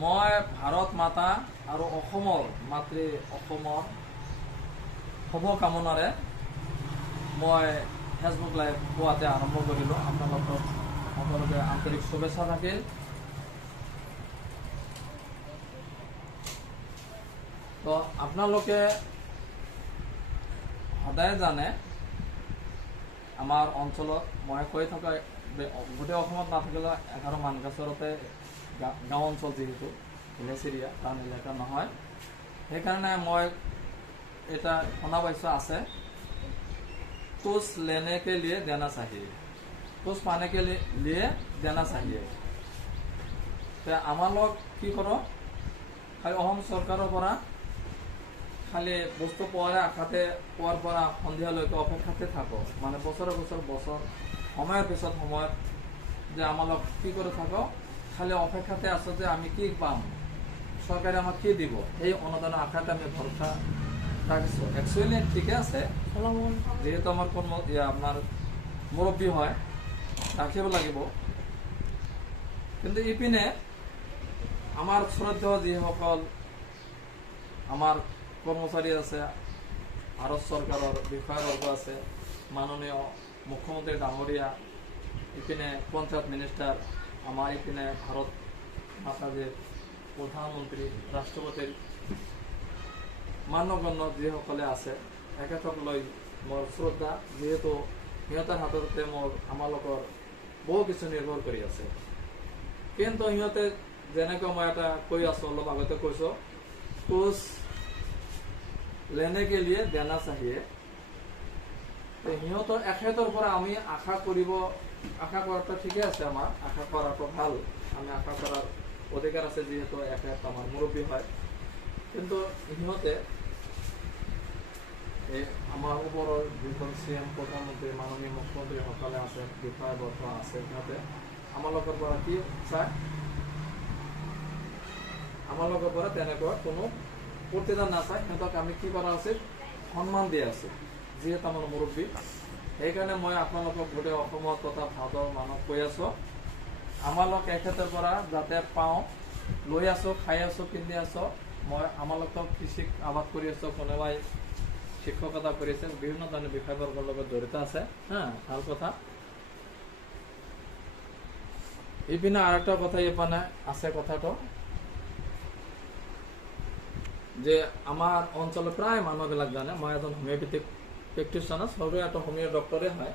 মই ভাৰত মাতা আৰু অসমৰ মাতৃ অসমৰ শুভ কামনাৰে মই ফেচবুক লাইভ পোৱাতে আৰম্ভ কৰিলোঁ। আপোনালোকক সকলোকে আন্তৰিক শুভেচ্ছা থাকিল। তো আপোনালোকে সদায় জানে আমাৰ অঞ্চলত মই কৈ থকা গোটেই অসমত নাথাকিলেও 11 মানকাচৰতে গাঁও অঞ্চল, যিহেতু ভিলেজ এৰিয়া, টাউন এলেকা নহয়, সেইকাৰণে মই এটা শুনা পাইছোঁ আছে, তুছ লেনে কে লিয়ে দেনা চাহিয়ে, তুছ পানে কে লিয়ে দেনা চাহিয়ে। আমাৰ লগ কি কৰোঁ, খালি অসম চৰকাৰৰ পৰা খালি বস্তু পোৱাৰে আশাতে পোৱাৰ পৰা সন্ধিয়ালৈকে অপেক্ষাতে থাকোঁ, মানে বছৰ সময়ৰ পিছত সময়ত যে আমালোক কি কৰি থাকোঁ, খালি অপেক্ষাতে আছোঁ যে আমি কি পাম, চৰকাৰে আমাক কি দিব, সেই অনুদানৰ আশাতে আমি ভৰসা ৰাখিছোঁ। একচুৱেলি ঠিকে আছে, যিহেতু আমাৰ কোনো আপোনাৰ মুৰব্বী হয়, ৰাখিব লাগিব। কিন্তু ইপিনে আমাৰ শ্ৰদ্ধেয় যিসকল আমাৰ কৰ্মচাৰী আছে, ভাৰত চৰকাৰৰ বিষয়াবৰ্গ আছে, মাননীয় মুখ্যমন্ত্ৰী ডাঙৰীয়া, ইপিনে পঞ্চায়ত মিনিষ্টাৰ, আমাৰ ইপিনে ভাৰত মাতাজীৰ প্ৰধানমন্ত্ৰী, ৰাষ্ট্ৰপতিৰ মান্যগণ্য যিসকলে আছে, এখেতক লৈ মোৰ শ্ৰদ্ধা, যিহেতু সিহঁতৰ হাততে আমালোকৰ বহু কিছু নিৰ্ভৰ কৰি আছে। কিন্তু সিহঁতে যেনেকৈ মই এটা কৈ আছোঁ, অলপ আগতে কৈছোঁ, তুছ লেনে কে লিয়ে দেনা চাহিয়ে। সিহঁতৰ এখেতৰ পৰা আমি আশা কৰাটো ঠিকে আছে, আমাৰ আশা কৰাটো ভাল, আমি আশা কৰাৰ অধিকাৰ আছে, যিহেতু এখেত আমাৰ মুৰব্বী হয়। কিন্তু সিহঁতে আমাৰ ওপৰৰ যিখন CM, প্ৰধানমন্ত্ৰী, মাননীয় মুখ্যমন্ত্ৰীসকলে আছে, বিষয়াবৰ্গ আছে, সিহঁতে আমালোকৰ পৰা কি চায়, আমালোকৰ পৰা তেনেকুৱা কোনো প্ৰতিদান নাচায়। সিহঁতক আমি কি কৰা উচিত, সন্মান দিয়া উচিত, যিহেতু আমাৰ মুৰব্বী। সেইকাৰণে মই আপোনালোকক গোটেই অসমত তথা ভাৰতৰ মানুহক কৈ আছোঁ, আমালোক এখেতৰ পৰা যাতে পাওঁ, লৈ আছোঁ, খাই আছোঁ, পিন্ধি আছোঁ। মই আমালোকক কৃষি আবাদ কৰি আছোঁ, কোনোবাই শিক্ষকতা কৰিছে, বিভিন্ন ধৰণৰ বিষয়বৰ্গৰ লগত জড়িত আছে, ভাল কথা। ইপিনে আৰু এটা কথা ইপিনে আছে, কথাটো যে আমাৰ অঞ্চলৰ প্ৰায় মানুহবিলাক জানে মই এজন হোমিঅ'পেথিক প্ৰেক্টিশ্যনাৰ, সবে এটা হোমিঅ' ডক্টৰে হয়।